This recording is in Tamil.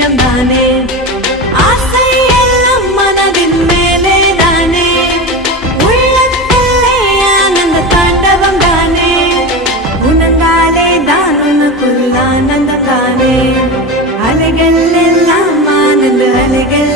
நேரம் தானே, ஆசை எல்லாம் மனதின் மேலே தானே, உள்ளத்திலே ஆனந்த தாண்டவம் தானே, உணர்ந்தாலே தான் உனக்குள் ஆனந்தம் தானே, அலைகள் எல்லாம் ஆனந்த அலைகள்